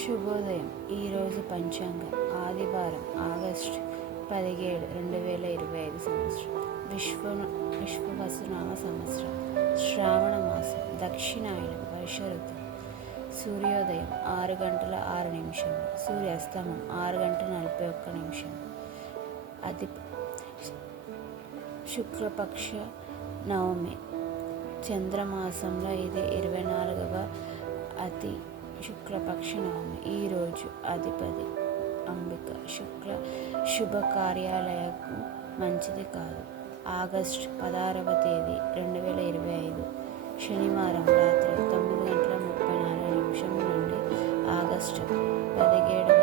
శుభోదయం. ఈరోజు పంచాంగం ఆదివారం ఆగస్టు 17, 2025 సంవత్సరం. విశ్వవసునామ సంవత్సరం. శ్రావణ మాసం. దక్షిణాయనం. వర్ష ఋతువు. సూర్యోదయం 6 గంటల 6 నిమిషం, సూర్యాస్తమం 6 గంటల 41 నిమిషం. శుక్లపక్ష నవమి. చంద్రమాసంలో ఇది 24వ అతి శుక్లపక్ష నవమి. ఈరోజు అధిపతి అంబిక. శుభకార్యాలకు మంచిది కాదు. ఆగస్టు 16వ తేదీ 2025 శనివారం రాత్రి 9 గంటల 34 నిమిషం నుండి ఆగస్టు 17